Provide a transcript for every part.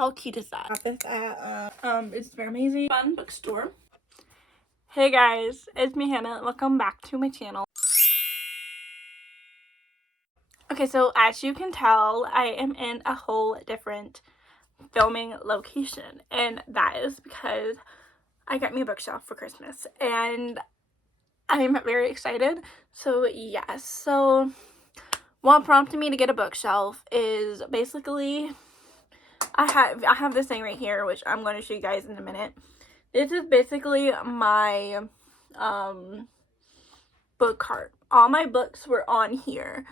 how cute is that? Got this at, it's very amazing fun bookstore. Hey guys, it's me Hannah. Welcome back to my channel. Okay, so as you can tell, I am in a whole different filming location, and that is because I got me a bookshelf for Christmas, and I'm very excited. So yes, so what prompted me to get a bookshelf is basically I have this thing right here, which I'm going to show you guys in a minute. This is basically my book cart. All my books were on here,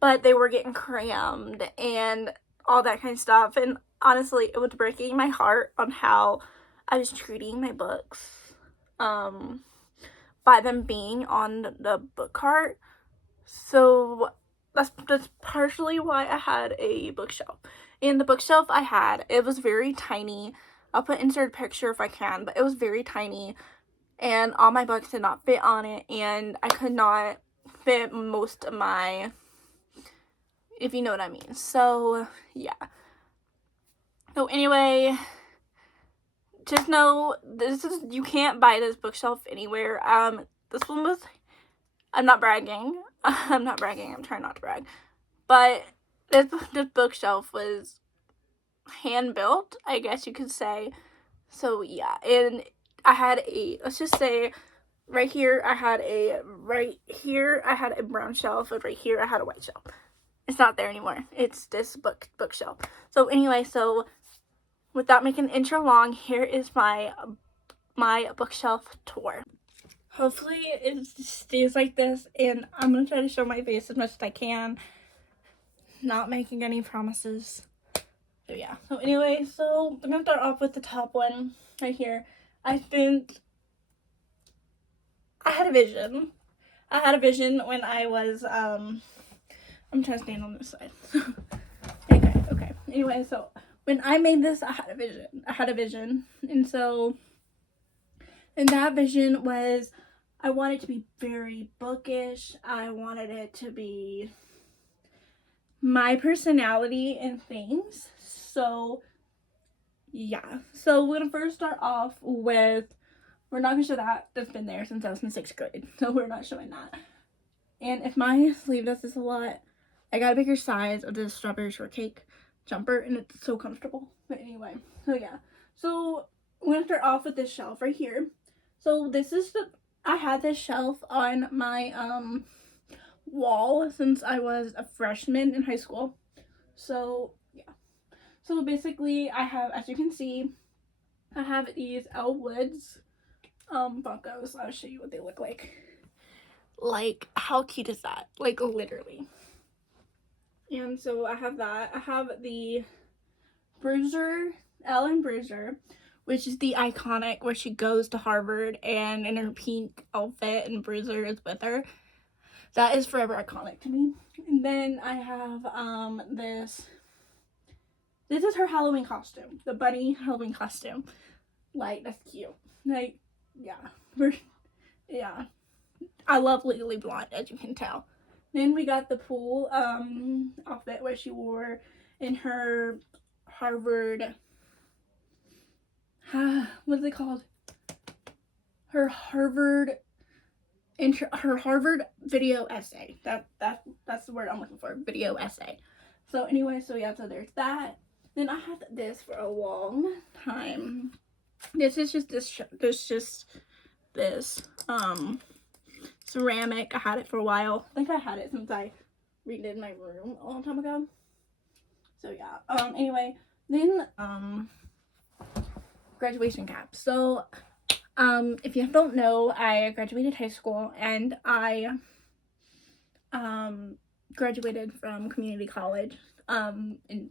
but they were getting crammed and all that kind of stuff, and honestly it was breaking my heart on how I was treating my books by them being on the book cart. So that's partially why I had a bookshelf. And the bookshelf I had, it was very tiny. I'll put insert picture if I can, but it was very tiny and all my books did not fit on it, and I could not fit most of my, if you know what I mean. So yeah, so anyway, just know this is, you can't buy this bookshelf anywhere. This one was, I'm not bragging, I'm trying not to brag, but this bookshelf was hand built, I guess you could say. So yeah, and I had a, let's just say right here I had a brown shelf, and right here I had a white shelf. It's not there anymore. It's this bookshelf. So anyway, so without making the intro long, here is my bookshelf tour. Hopefully it stays like this, and I'm gonna try to show my face as much as I can, not making any promises. So yeah, so anyway, so I'm gonna start off with the top one right here. I had a vision. I had a vision when I was, I'm trying to stand on this side. Okay. Anyway, so when I made this, I had a vision. And so, and that vision was, I wanted it to be very bookish. I wanted it to be my personality and things. So yeah, so we're gonna first start off with, we're not gonna show that. That's been there since I was in 6th grade, so we're not showing that. And if my sleeve does this a lot, I got a bigger size of this strawberry shortcake jumper, and it's so comfortable. But anyway, so yeah, so we're gonna start off with this shelf right here. So this is I had this shelf on my wall since I was a freshman in high school. So yeah, so basically I have, as you can see, I have these Elwoods Funkos. I'll show you what they look like. Like, how cute is that? Like, literally. And so I have that. I have the Bruiser, Ellen Bruiser, which is the iconic where she goes to Harvard and in her pink outfit and Bruiser is with her. That is forever iconic to me. And then I have this is her Halloween costume, the bunny Halloween costume. Like, that's cute. Like, yeah, I love Legally Blonde, as you can tell. Then we got the pool outfit where she wore in her Harvard, what's it called? Her Harvard video essay. That's the word I'm looking for, video essay. So anyway, so yeah, so there's that. Then I had this for a long time. This is just this ceramic. I had it for a while. I think I had it since I redid my room a long time ago. So yeah, anyway, then graduation cap. So if you don't know, I graduated high school, and I graduated from community college in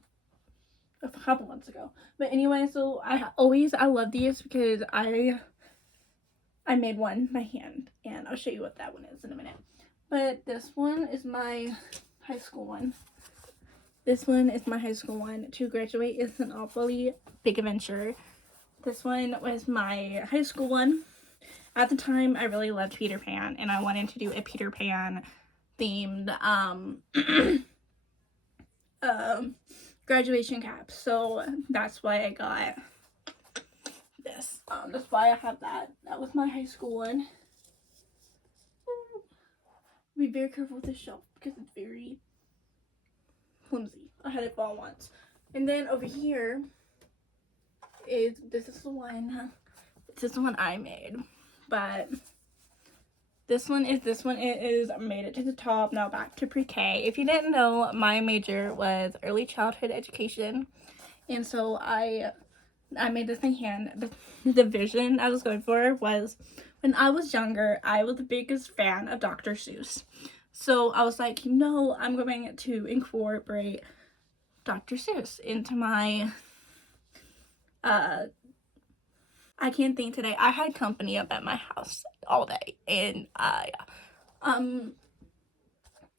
a couple months ago. But anyway, so I love these because I made one by hand, and I'll show you what that one is in a minute. But this one is my high school one. This one is my high school one. To graduate is an awfully big adventure. This one was my high school one. At the time, I really loved Peter Pan, and I wanted to do a Peter Pan themed graduation cap. So that's why I got this. That's why I have that. That was my high school one. Be very careful with this shelf because it's very flimsy. I had it fall once. And then over here is, this is the one I made. But this one. It is made it to the top. Now back to pre-K. If you didn't know, my major was early childhood education. And so I made this in hand. The vision I was going for was, when I was younger, I was the biggest fan of Dr. Seuss. So I was like, I'm going to incorporate Dr. Seuss into my, I can't think today. I had company up at my house all day, and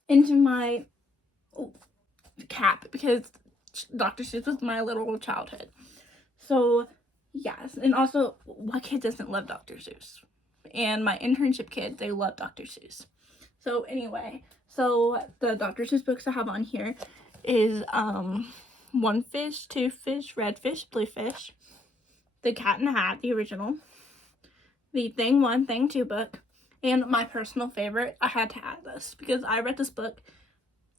into my cap, because Dr. Seuss was my literal childhood. So, yes. And also, what kid doesn't love Dr. Seuss? And my internship kids, they love Dr. Seuss. So, anyway. So, the Dr. Seuss books I have on here is, One Fish, Two Fish, Red Fish, Blue Fish, The Cat in the Hat, the original, the Thing 1, Thing 2 book, and my personal favorite, I had to add this, because I read this book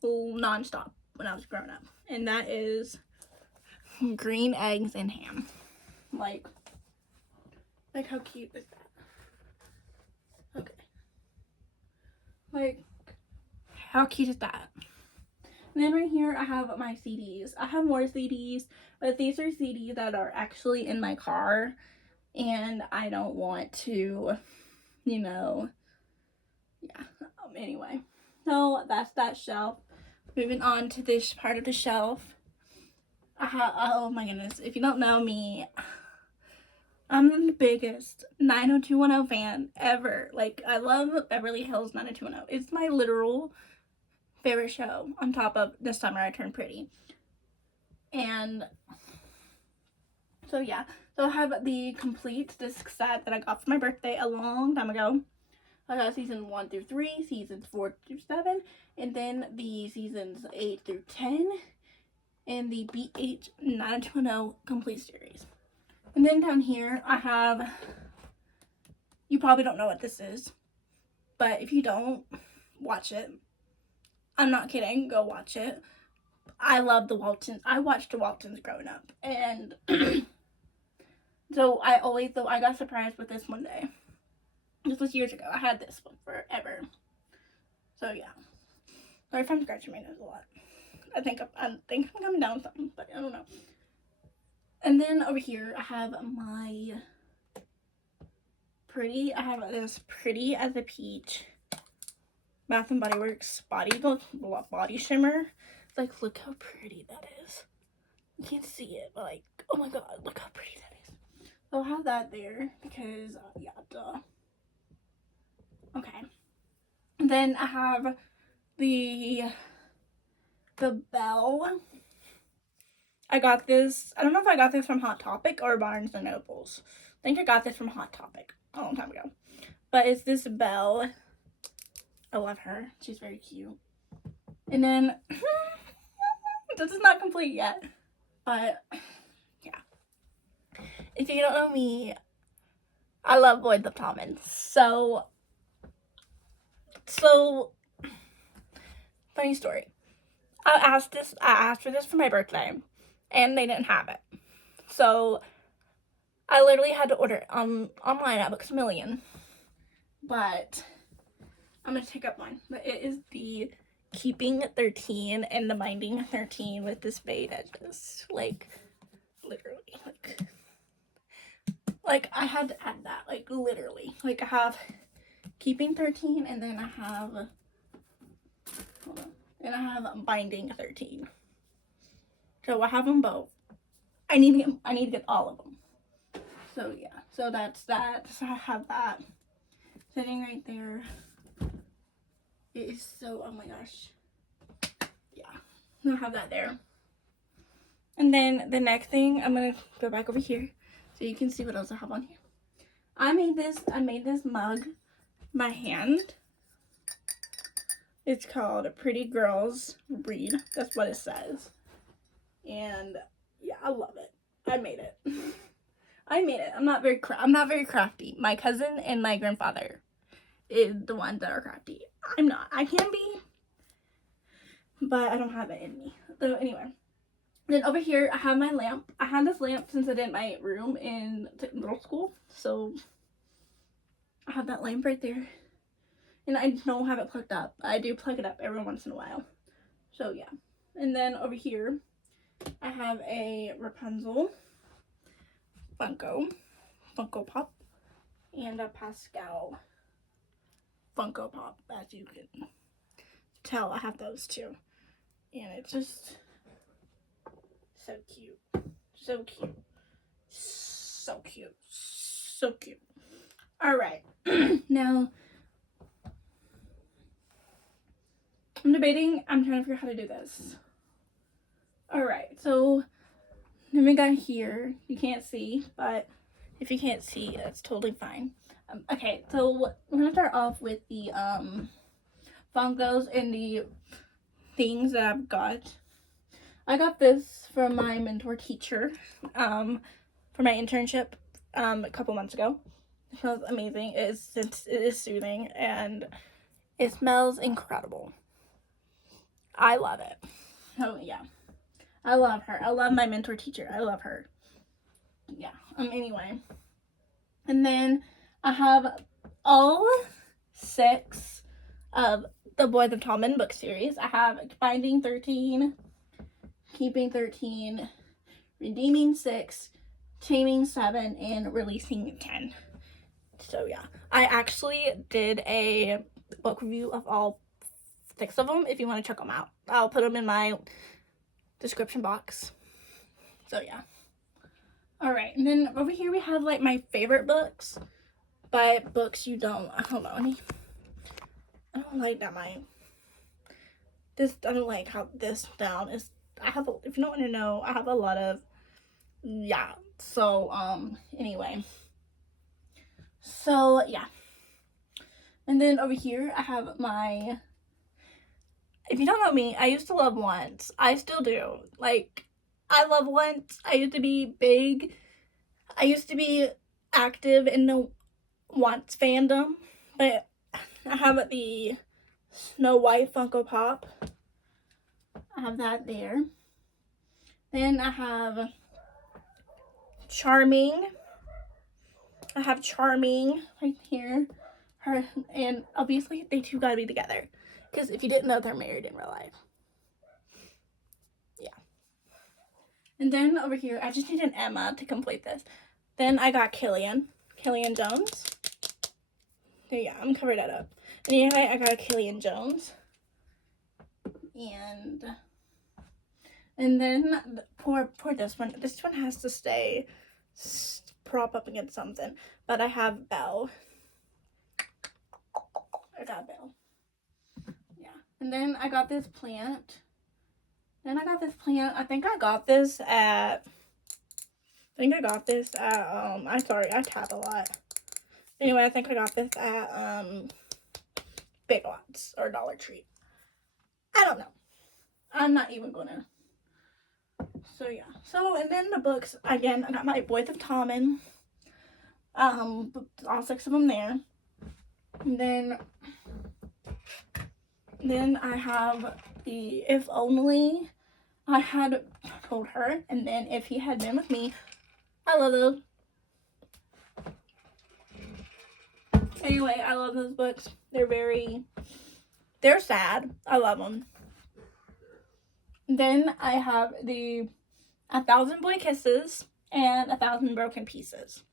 non-stop when I was growing up. And that is Green Eggs and Ham. Like how cute is that? Okay. Like, how cute is that? And then right here I have my CDs. I have more CDs, but these are CDs that are actually in my car, and I don't want to, anyway. So that's that shelf. Moving on to this part of the shelf. Oh my goodness, if you don't know me, I'm the biggest 90210 fan ever. Like, I love Beverly Hills 90210. It's my literal favorite show, on top of This Summer I Turned Pretty. And so yeah, so I have the complete disc set that I got for my birthday a long time ago. I got season 1 through 3, seasons 4 through 7, and then the seasons 8 through 10, and the BH 90210 complete series. And then down here I have, you probably don't know what this is, but if you don't, watch it. I'm not kidding, go watch it. I love the Waltons. I watched the Waltons growing up, and so I got surprised with this one day. This was years ago. I had this one forever. So yeah. Sorry if I'm scratching my nose a lot. I think I'm coming down with something, but I don't know. And then over here I have my I have this Pretty as a Peach Bath and Body Works body shimmer. It's like, look how pretty that is. You can't see it, but like, oh my god, look how pretty that is. So I'll have that there because yeah, duh. Okay. And then I have the bell. I got this, I don't know if I got this from Hot Topic or Barnes and Nobles. I think I got this from Hot Topic a long time ago. But it's this bell. I love her. She's very cute. And then, this is not complete yet. But, yeah. If you don't know me, I love Boys of Tommen. So, funny story. I asked for this for my birthday, and they didn't have it. So, I literally had to order it online at Books A Million. But I'm going to take up one. But it is the Keeping 13 and the Binding 13 with this fade edges. Like, literally. Like, I had to add that. Like, literally. Like, I have Keeping 13, and then I have, hold on. And I have Binding 13. So I have them both. I need to get all of them. So yeah. So that's that. So I have that sitting right there. It is so, oh my gosh. Yeah. I have that there. And then the next thing, I'm gonna go back over here so you can see what else I have on here. I made this mug by hand. It's called Pretty Girls Read. That's what it says. And yeah, I love it. I made it. I made it. I'm not very crafty. My cousin and my grandfather is the ones that are crafty. I'm not. I can be, but I don't have it in me. So anyway, then over here I have my lamp. I had this lamp since I did my room in middle school, so I have that lamp right there. And I don't have it plugged up. I do plug it up every once in a while. So yeah. And then over here I have a Rapunzel Funko Pop, and a Pascal Funko Pop. As you can tell, I have those too. And it's just so cute. So cute. So cute. So cute. Alright. Now, I'm debating. I'm trying to figure out how to do this. Alright, so then we got here. You can't see, but if you can't see, that's totally fine. Okay, so we're gonna start off with the Funkos and the things that I've got. I got this from my mentor teacher for my internship a couple months ago. It smells amazing. It is soothing, and it smells incredible. I love it. So yeah, I love her. I love my mentor teacher. I love her. Yeah. Anyway, and then I have all 6 of the Boys of Tommen book series. I have Finding 13, Keeping 13, Redeeming 6, Taming 7, and Releasing 10. So yeah, I actually did a book review of all 6 of them if you want to check them out. I'll put them in my description box. So yeah. Alright, and then over here we have like my favorite books, but books you don't, hold on, I don't like that I don't like how this down is. If you don't want to know, I have a lot of, yeah, so, anyway, so, yeah, and then over here, I have my, if you don't know me, I used to love Once. I still do. Like, I love Once. I used to be big. I used to be active in the Once fandom, but I have the Snow White Funko Pop. I have that there. Then I have Charming. I have Charming right here. Her, and obviously they two gotta be together, because if you didn't know, they're married in real life. Yeah. And then over here, I just need an Emma to complete this. Then I got Killian Jones. There, yeah, I'm covered that up. Anyway, I got Killian Jones. And then poor this one. This one has to stay prop up against something. But I have Belle. I got Belle. Yeah. And then I got this plant. I think I got this at I'm sorry, I tap a lot. Anyway, I think I got this at Big Lots or Dollar Tree. I don't know. I'm not even gonna. So yeah. So, and then the books again. I got my Boys of Tommen. All 6 of them there. And then I have the If Only I Had Told Her, and then If He Had Been With Me. I love those. Anyway, I love those books. They're sad. I love them. Then I have the 1,000 Boy Kisses and 1,000 Broken Pieces.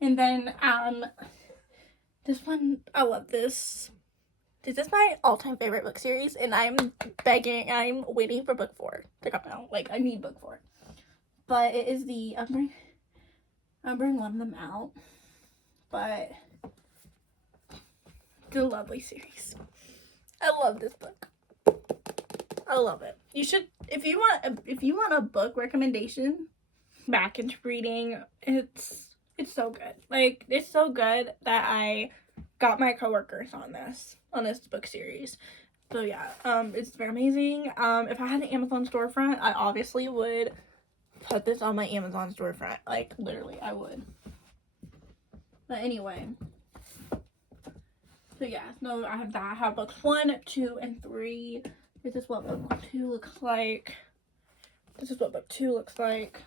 And then this one, I love this. This is my all-time favorite book series, and I'm waiting for book 4 to come out. Like, I need book 4. But it is I'll bring one of them out. But it's a lovely series. I love this book. I love it. You should, if you want a book recommendation back into reading, it's so good. Like, it's so good that I got my coworkers on this book series. So yeah, it's very amazing. If I had an Amazon storefront, I obviously would put this on my Amazon storefront. Like, literally, I would. But anyway. So yeah, no, I have that. I have books 1, 2, and 3. This is what book 2 looks like. This is what book 2 looks like.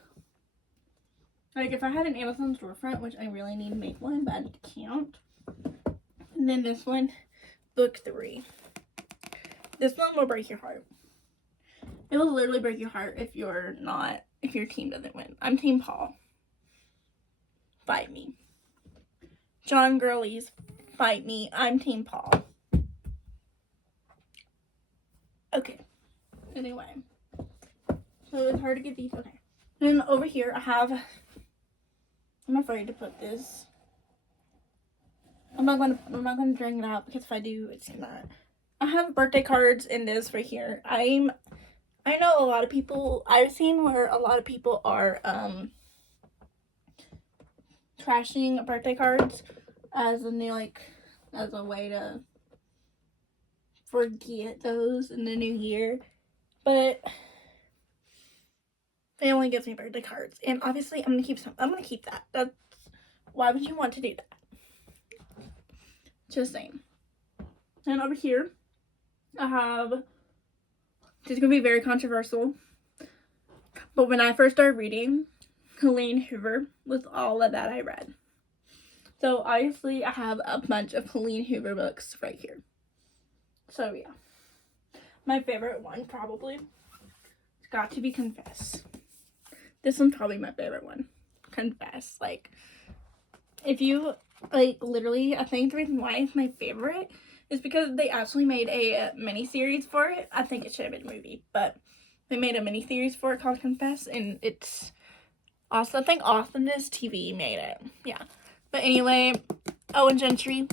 Like, if I had an Amazon storefront, which I really need to make one, but I can't. And then this one, book 3. This one will break your heart. It will literally break your heart if your team doesn't win. I'm Team Paul. Fight me. John Girlies, fight me. I'm Team Paul. Okay. Anyway. So it's hard to get these. Okay. Then over here I have, I'm afraid to put this. I'm not gonna drag it out because if I do, it's not. I have birthday cards in this right here. I know a lot of people, I've seen where a lot of people are trashing birthday cards as a new, like, as a way to forget those in the new year. But family gives me birthday cards, and obviously I'm gonna keep that. That's, why would you want to do that? Just saying. And over here I have, this is gonna be very controversial, but when I first started reading, Helene Hoover was all of that I read. So obviously I have a bunch of Helene Hoover books right here. So yeah, my favorite one probably, it's got to be Confess. This one's probably my favorite one. Confess. Like, if you, like, literally, I think the reason why it's my favorite is because they actually made a mini-series for it. I think it should have been a movie, but they made a mini-series for it called Confess, and it's awesome. I think Awesomeness TV made it. Yeah. But anyway, Owen Gentry.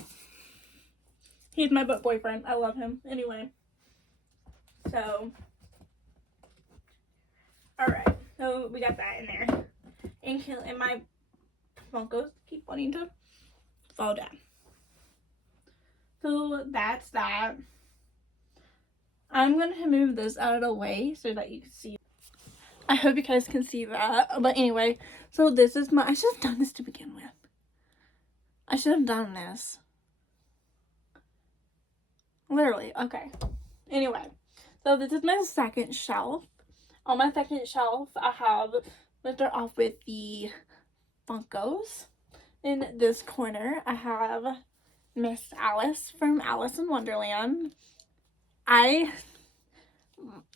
He's my book boyfriend. I love him. Anyway. So, alright. So, we got that in there. And my Funkos keep wanting to fall down. So, that's that. I'm going to move this out of the way so that you can see. I hope you guys can see that. But anyway, so this is I should have done this to begin with. I should have done this. Literally. Okay. Anyway, so this is my second shelf. On my second shelf, I have, let's start off with the Funkos. In this corner, I have Miss Alice from Alice in Wonderland. My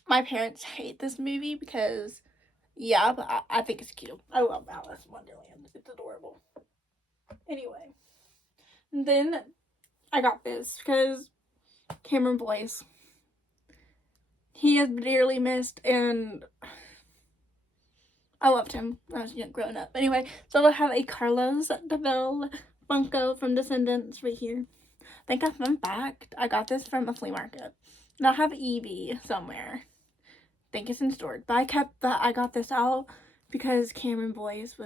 parents hate this movie because, yeah, but I think it's cute. I love Alice in Wonderland. It's adorable. Anyway, and then I got this because Cameron Boyce. He is dearly missed, and I loved him when I was growing up. Anyway, so I have a Carlos DeVille Funko from Descendants right here. I think fun fact, I got this from a flea market. And I have Evie somewhere. I think it's in storage. But I got this out because Cameron Boyce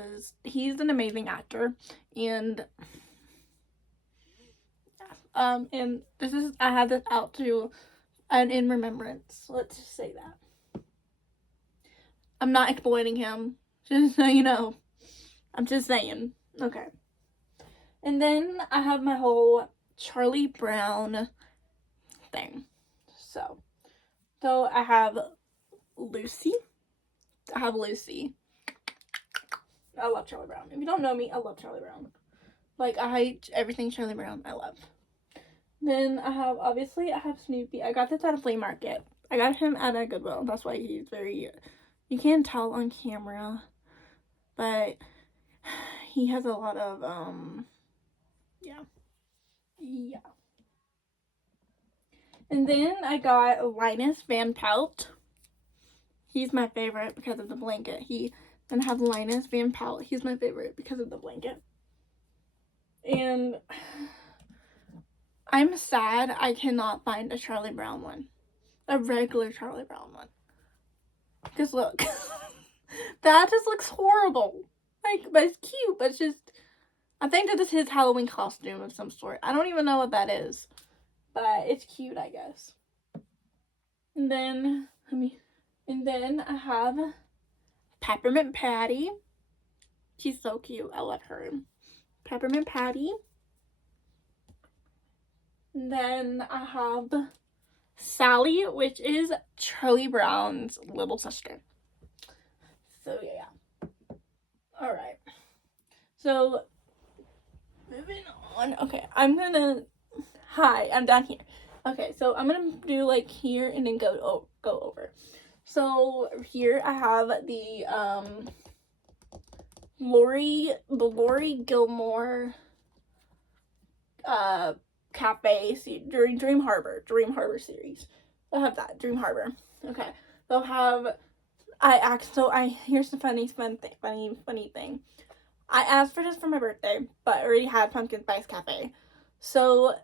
he's an amazing actor. And I had this out too, and in remembrance. Let's just say that. I'm not exploiting him, just so you know. I'm just saying. Okay. And then I have my whole Charlie Brown thing. So I have Lucy. I love Charlie Brown. If you don't know me, I love Charlie Brown. Like, I hate everything Charlie Brown. I love. Then I have Snoopy. I got this at a flea market. I got him at a Goodwill. That's why he's very, you can't tell on camera, but he has a lot of, yeah. And then I got Linus Van Pelt. He's my favorite because of the blanket. Then I have Linus Van Pelt. He's my favorite because of the blanket. And I'm sad I cannot find a Charlie Brown one. A regular Charlie Brown one. Because look. That just looks horrible. Like, but it's cute. But it's just, I think that this is his Halloween costume of some sort. I don't even know what that is. But it's cute, I guess. And then, I have Peppermint Patty. She's so cute. I love her. Peppermint Patty. And then I have Sally, which is Charlie Brown's little sister. So yeah. Alright. So moving on. Okay, hi, I'm down here. Okay, so I'm gonna do like here and then go over. So here I have the Lori Gilmore cafe during Dream Harbor series. I have that Dream Harbor. Okay, they'll have here's the funny thing. I asked for this for my birthday, but I already had pumpkin spice cafe. So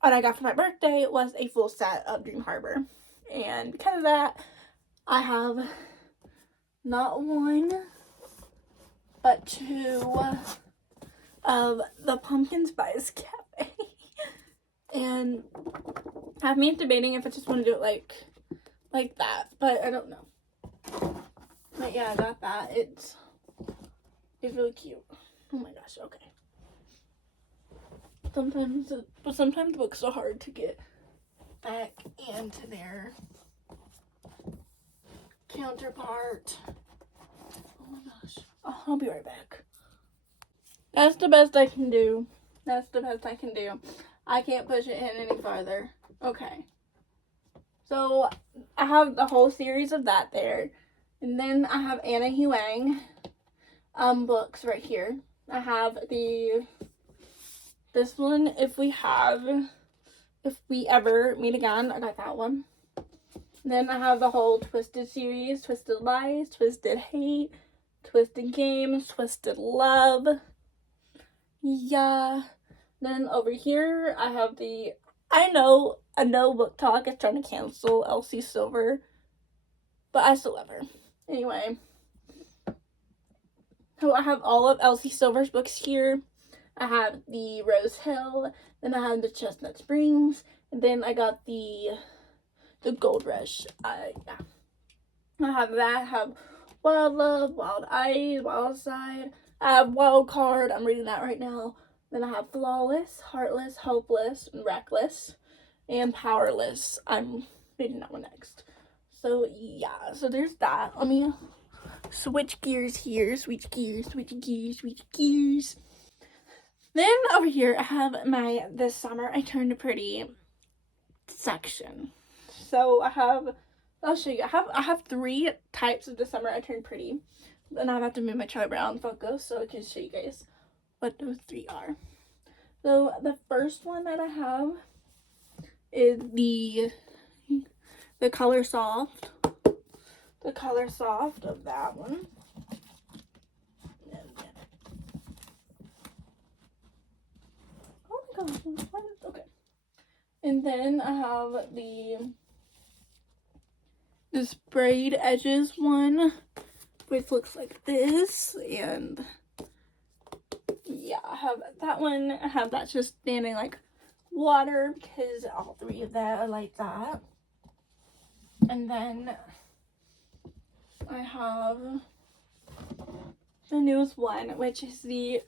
what I got for my birthday was a full set of Dream Harbor, and because of that, I have not one but two of the pumpkin spice cafe. And I have me debating if I just want to do it like that, but I don't know. But yeah, I got that. It's really cute. Oh my gosh, okay. Sometimes books are hard to get back into their counterpart. Oh my gosh. Oh, I'll be right back. That's the best I can do. I can't push it in any farther. Okay. So I have the whole series of that there. And then I have Anna Huang books right here. I have this one, If We Ever Meet Again. I got that one. Then I have the whole Twisted series, Twisted Lies, Twisted Hate, Twisted Games, Twisted Love. Yeah. Then over here I have I know Book Talk is trying to cancel Elsie Silver, but I still love her. Anyway. So I have all of Elsie Silver's books here. I have the Rose Hill, then I have the Chestnut Springs, and then I got the Gold Rush. Yeah. I have that. I have Wild Love, Wild Eyes, Wild Side. I have Wild Card. I'm reading that right now. Then I have Flawless, Heartless, Hopeless, and Reckless, and Powerless. I'm reading that one next. So yeah, so there's that. Let me switch gears here. Switch gears. Then over here I have my This Summer I Turned Pretty section. So I'll show you. I have 3 types of This Summer I Turned Pretty. And I have to move my Charlie Brown focus so I can show you guys what those 3 are. So the first one that I have is the Color Soft. The Color Soft of that one. Oh my gosh. Okay. And then I have the Sprayed Edges one, which looks like this, and yeah, I have that one. I have that just standing like water because all 3 of that are like that. And then I have the newest one, which is the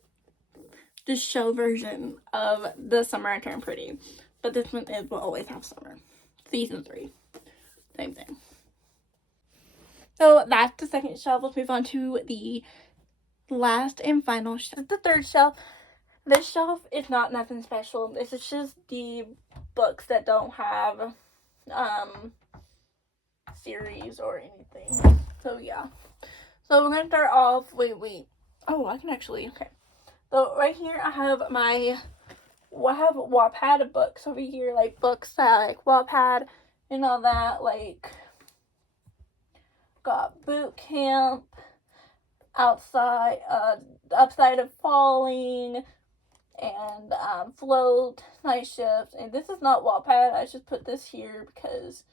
show version of The Summer I Turned Pretty, but this one will always have summer. Season 3, same thing. So that's the second shelf. Let's move on to the last and final shelf, the third shelf. This shelf is not nothing special. This is just the books that don't have series or anything. So yeah. So we're gonna start off. Wait. Oh, I can actually. Okay. So right here I have Wattpad books over here, like books that like Wattpad and all that. Like got Boot Camp, Outside, Upside of Falling, and Float, Night Shift. And this is not Wattpad. I just put this here because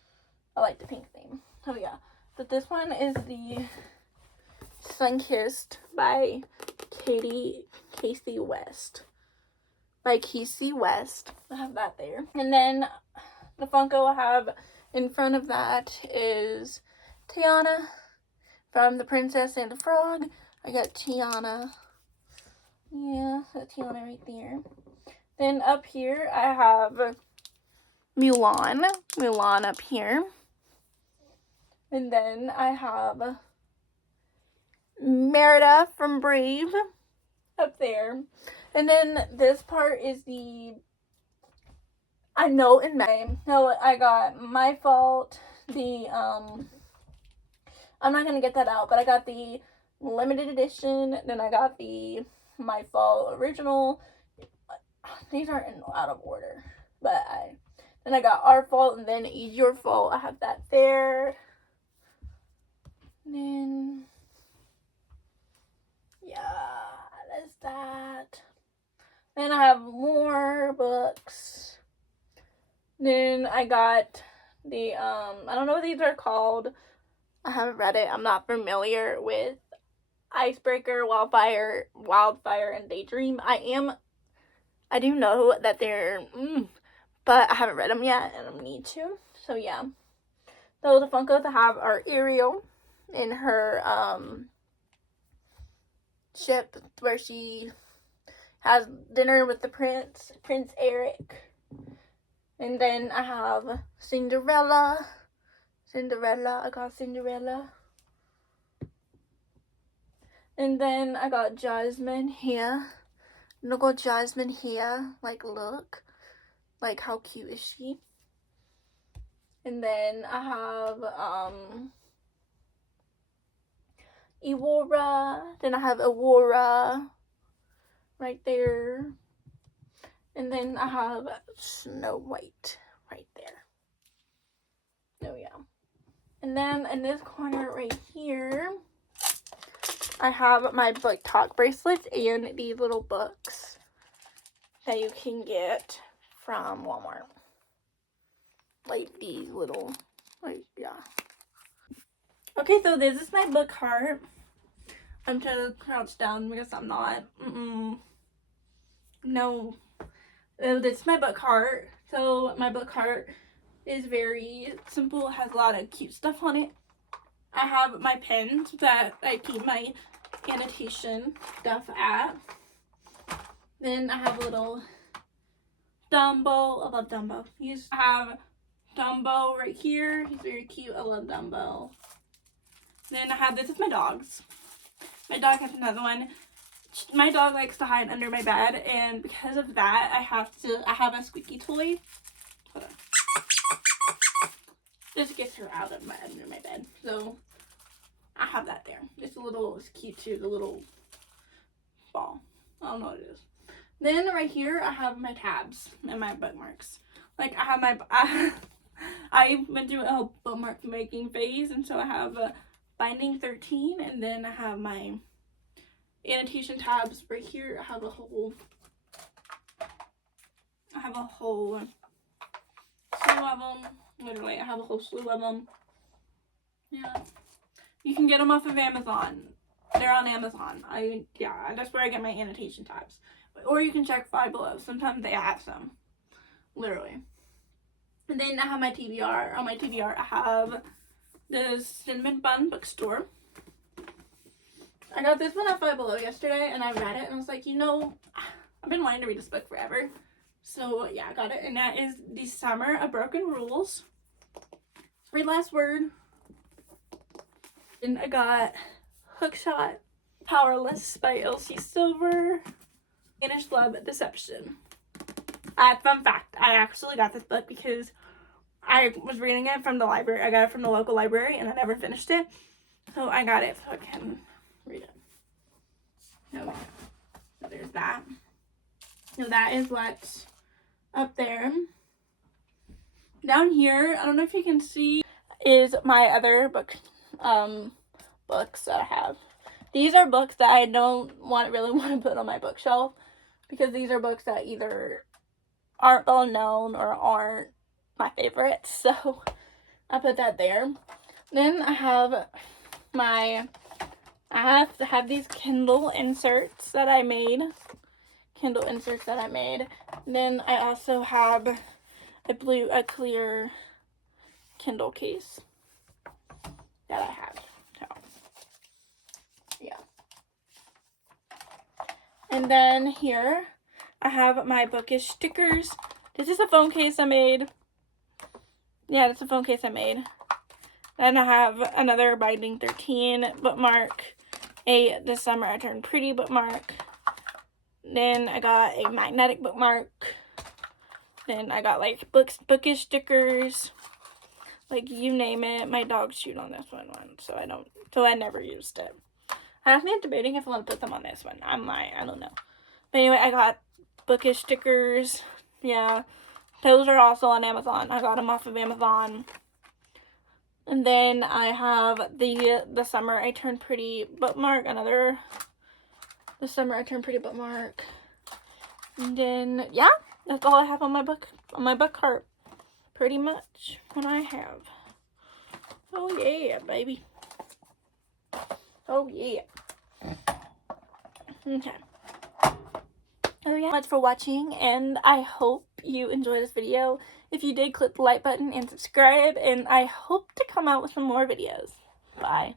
I like the pink theme. Oh yeah. But this one is the Sunkissed by Casey West. I have that there. And then The Funko I have in front of that is Tiana from The Princess and the Frog. I got Tiana. Yeah, that's Tiana right there. Then up here I have Mulan. Mulan up here. And then I have Merida from Brave up there. And then this part is the I know in May. No, I got My Fault, the I'm not gonna get that out, but I got the limited edition, then I got the My Fault original. These aren't out of order, but then I got Our Fault and then Your Fault. I have that there. And then yeah, that's that. Then I have more books. Then I got the I don't know what these are called. I haven't read it. I'm not familiar with Icebreaker, Wildfire, and Daydream. I do know that they're, but I haven't read them yet, and I need to. So yeah. So the Funkos I have are Ariel in her ship where she has dinner with the Prince Eric. And then I have Cinderella. I got Cinderella. And then I got Jasmine here. Look at Jasmine here. Like, look. Like, how cute is she? And then I have Evora. Then I have Aurora right there. And then I have Snow White right there. Oh yeah. And then in this corner right here, I have my book talk bracelets and these little books that you can get from Walmart. Like these little, like, yeah. Okay, so this is my book cart. I'm trying to crouch down because I'm not. No. This is my book cart. So my book cart is very simple. It has a lot of cute stuff on it. I have my pens that I keep my annotation stuff at. Then I have a little Dumbo. I love Dumbo. I have Dumbo right here. He's very cute. I love Dumbo. Then I have, this is my dog's. My dog has another one. My dog likes to hide under my bed, and because of that, I have a squeaky toy. Hold on. This gets her out of under my bed. So I have that there. It's cute too, the little ball. I don't know what it is. Then right here, I have my tabs and my bookmarks. Like, I have I went through a bookmark making phase, and so I have binding 13, and then I have my annotation tabs right here. I have a whole slew of them. Literally, I have a whole slew of them. Yeah. You can get them off of Amazon. They're on Amazon. That's where I get my annotation tabs. Or you can check Five Below. Sometimes they have some. Literally. And then I have my TBR. On my TBR, I have the Cinnamon Bun Bookstore. I got this one at Five Below yesterday, and I read it, and I was like, I've been wanting to read this book forever. So, yeah, I got it. And that is The Summer of Broken Rules. Read Last Word. And I got Hookshot, Powerless by Elsie Silver. Spanish Love Deception. Fun fact, I actually got this book because I was reading it from the library. I got it from the local library, and I never finished it. So I got it so I can read it. So there's that. So that is what's up there. Down here, I don't know if you can see, is my other books that I have. These are books that I don't really want to put on my bookshelf because these are books that either aren't well known or aren't my favorites. So I put that there. Then I have these Kindle inserts that I made. Then I also have a clear Kindle case that I have. So, yeah. And then here I have my bookish stickers. This is a phone case I made. Yeah, that's a phone case I made. Then I have another Binding 13 bookmark. This summer I turned pretty bookmark. Then I got a magnetic bookmark. Then I got like bookish stickers. Like you name it. My dog chewed on this one once, so I never used it. I have been debating if I want to put them on this one. I don't know. But anyway, I got bookish stickers. Yeah. Those are also on Amazon. I got them off of Amazon. And then I have the Summer I Turned Pretty bookmark. The Summer I Turned Pretty bookmark. And then, yeah, that's all I have on my book cart. Pretty much what I have. Oh, yeah, baby. Oh, yeah. Okay. Oh yeah, thanks for watching, and I hope you enjoyed this video. If you did, click the like button and subscribe, and I hope to come out with some more videos. Bye.